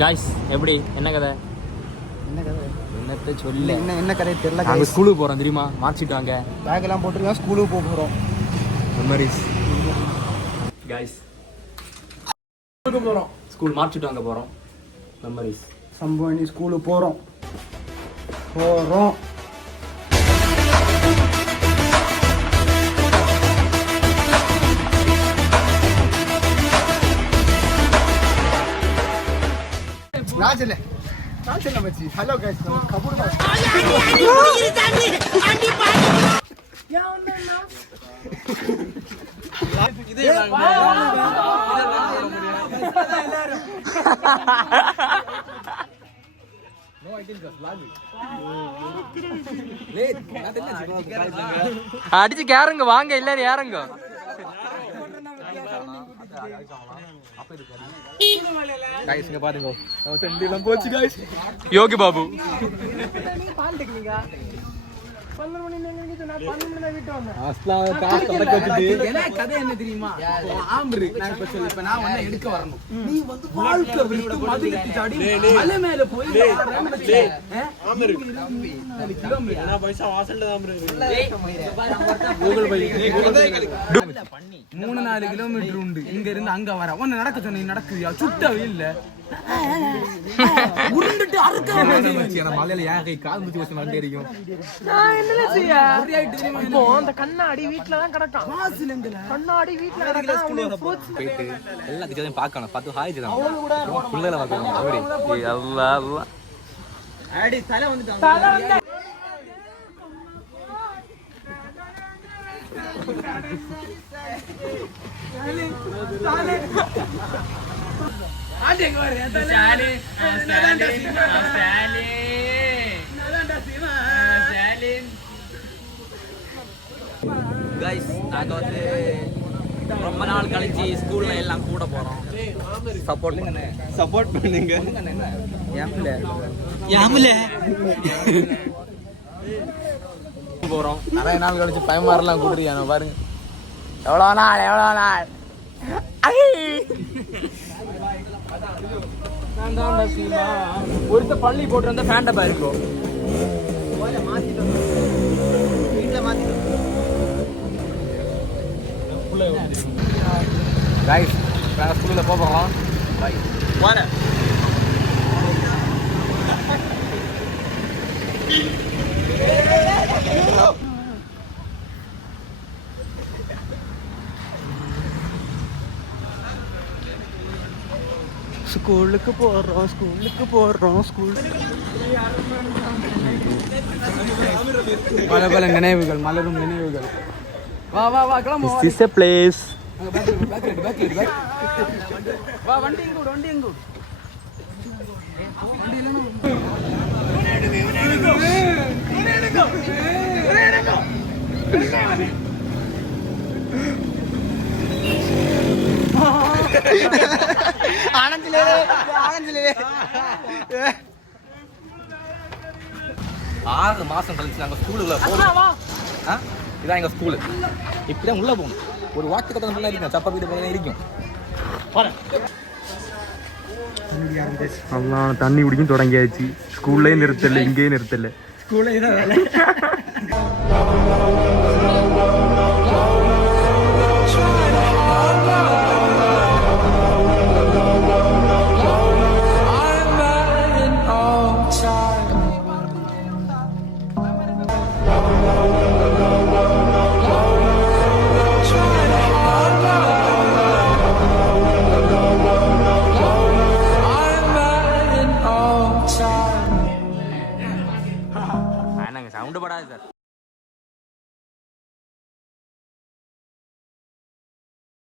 Guys எப்படி என்ன கதை என்னத்தை சொல்ல என்ன கதை தெரியல. நாங்கள் ஸ்கூலுக்கு போகிறோம் தெரியுமா, மார்க்ஷீட் வாங்க பேக்கெல்லாம் போட்டுருக்கோம், ஸ்கூலுக்கு போக போகிறோம். மெமரிஸ் காய்ஸ், ஸ்கூலுக்கு போகிறோம், ஸ்கூல் மார்க்ஷீட் வாங்க போகிறோம். மெமரிஸ் சம்பவம் ஸ்கூலுக்கு போகிறோம். ஹலோ கைஸ், கபூர் அடிச்சு கேருங்க வாங்க, எல்லாரும் யாருங்க யோகி பாபு கதை என்ன தெரியுமா? நான் எடுக்க வரணும், நீ வந்து வாழ்க்கை விட்டு மலை மேல போய் 3-4 கிலோமீட்டர் உண்டு இங்க இருந்து அங்க வர. ஒன்னு நடக்க சொன்ன நடக்குதியா? சுட்டவே இல்ல உருண்டுட்டு அறுக்க மலையில ஏன் கை கால் முத்தி வச்சு வண்டி அடிக்கும். அந்த கண்ணாடி வீட்டுலதான் கிடக்கும். கண்ணாடி வீட்டுல போயிட்டு எல்லாத்துக்கும் பார்க்கணும், பார்த்து ஹாய் சொல்லலாம், பிள்ளைகளை பார்க்கணும். அடி தலை வந்துட்டாங்க. கைஸ், நாங்க வந்து ரொம்ப நாள் கழிச்சு ஸ்கூல்ல எல்லாம் கூட போறோம். சப்போர்ட் பண்ணுங்க. போறோம். நிறைய நாள் கழிச்சு பயமாரெல்லாம் கூடுறியா பாருங்க. எவ்வளோ நாள் ஒருத்த பள்ளி போட்டு வந்த ஃபேண்ட பாருங்க. கைஸ், நாங்கள் ஸ்கூலில் போகிறோம். வாங்க ஸ்கூலுக்கு போறோம். பல நினைவுகள், மலரும் நினைவுகள். வா கிளம்பு. This is a place. வா, வண்டி எங்க ஆனந்திலே 6 மாசம் கழிச்சு நாங்கள் ஸ்கூலுக்குள்ள போகிறோம். இதான் எங்கள் ஸ்கூலு. இப்படிதான் உள்ள போகணும். ஒரு வாக்கு கட்டணம் இருக்கும், சப்பா வீடு போல இருக்கும். தண்ணி குடிக்கும் தொடங்கியாச்சு. ஸ்கூல்லையும் நிறுத்தல, இங்கேயும் நிறுத்தல. சவுண்டு படாது சார்.